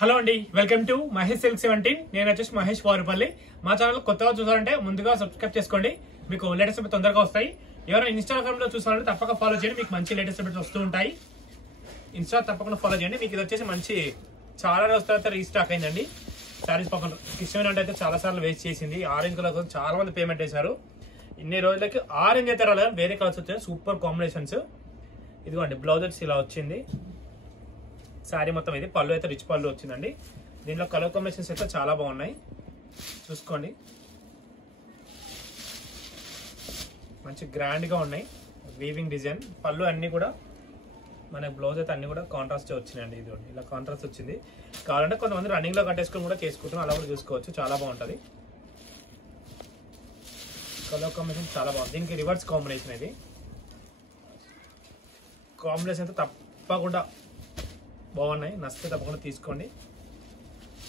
Hello అండి, welcome to Mahesh silk 17. నేను వచ్చేసి మహేష్ వారుపల్లి. మా ఛానల్ కొత్తగా చూసారంటే ముందుగా సబ్స్క్రైబ్ చేసుకోండి, మీకు లేటెస్ట్ అప్డేట్స్ తొందరగా వస్తాయి. ఎవరైనా ఇన్స్టాగ్రామ్ లో చూసారంటే తప్పక ఫాలో చేయండి, మీకు మంచి లేటెస్ట్ అప్డేట్స్ వస్తూ ఉంటాయి. ఇన్స్టా తప్పకుండా ఫాలో చేయండి. మీకు ఇది వచ్చేసి మంచి చాలా రోజుల తర్వాత రీస్టాక్ అయిందండి. శారీస్ పక్కన ఇష్టమైన అయితే చాలా సార్లు వేస్ట్ చేసింది. ఆరెంజ్ కలర్ కోసం చాలా మంది పేమెంట్ చేశారు. ఇన్ని రోజులకి ఆరెంజ్ అయితే రాలేదు, వేరే కలర్స్ వచ్చాయి. Super combinations. ఇదిగోండి బ్లౌజ్ వచ్చి ఇలా వచ్చింది. శారీ మొత్తం ఇది పళ్ళు అయితే రిచ్ పళ్ళు వచ్చిందండి. దీనిలో కలర్ కాంబినేషన్స్ అయితే చాలా బాగున్నాయి, చూసుకోండి. మంచి గ్రాండ్ గా ఉన్నాయి. వీవింగ్ డిజైన్ పళ్ళు అన్ని కూడా మన బ్లౌజ్ అయితే అన్ని కూడా కాంట్రాస్ట్ వచ్చినాయండి. ఇది ఇలా కాంట్రాస్ట్ వచ్చింది. కావాలంటే కొంతమంది రన్నింగ్ లో కట్టేసుకొని కూడా చేసుకుంటాం, అలా కూడా చూసుకోవచ్చు. చాలా బాగుంటది. కలర్ కాంబినేషన్ చాలా బాగుంది. దీనికి రివర్స్ కాంబినేషన్ ఇది. కాంబినేషన్ అయితే తప్పకుండా బాగున్నాయి. నచ్చితే తప్పకుండా తీసుకోండి.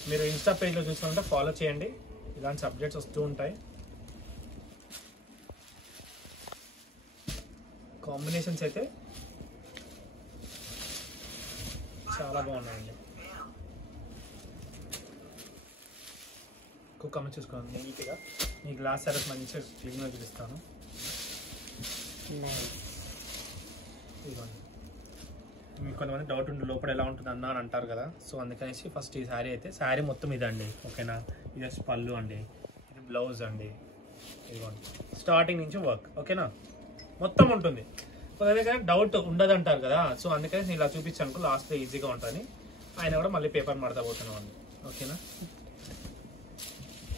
మీరు ఇన్స్టా పేజ్లో చూసుకుంటే ఫాలో చేయండి, ఇలాంటి అప్డేట్స్ వస్తూ ఉంటాయి. కాంబినేషన్స్ అయితే చాలా బాగున్నాయండి. ఇంకొక కమెంట్ చూసుకోండి నీట్గా. మీ గ్లాస్ సర్వీస్ మంచిగా క్లీన్గా చూపిస్తాను. ఇదిగోండి. మీకు కొంతమంది డౌట్ ఉంటుంది లోపల ఎలా ఉంటుంది అన్న అని అంటారు కదా, సో అందుకనేసి ఫస్ట్ ఈ శారీ అయితే శారీ మొత్తం ఇదండి, ఓకేనా. ఇది వచ్చి పళ్ళు అండి, ఇది బ్లౌజ్ అండి. ఇదిగోండి స్టార్టింగ్ నుంచి వర్క్, ఓకేనా, మొత్తం ఉంటుంది. కొంతమంది డౌట్ ఉండదు అంటారు కదా, సో అందుకని ఇలా చూపించాను. లాస్ట్లో ఈజీగా ఉంటుంది. ఆయన కూడా మళ్ళీ పేపర్ మడతా పోతున్నాం అండి, ఓకేనా.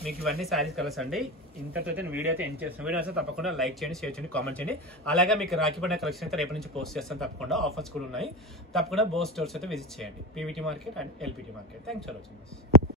మీకు ఇవన్నీ శారీస్ కలర్స్ అండి. ఇంతతో నేను వీడియో అయితే ఎండ్ చేస్తాను. వీడియో అయితే తప్పకుండా లైక్ చేయండి, షేర్ చేయండి, కామెంట్ చేయండి. అలాగే మీకు రాఖీ పండుగ కలెక్షన్ అయితే రేపటి నుంచి పోస్ట్ చేస్తాను. తప్పకుండా ఆఫర్స్ కూడా ఉన్నాయి. తప్పకుండా బోత్ స్టోర్స్ అయితే విజిట్ చేయండి, PVT market and LPT market. Thanks for watching.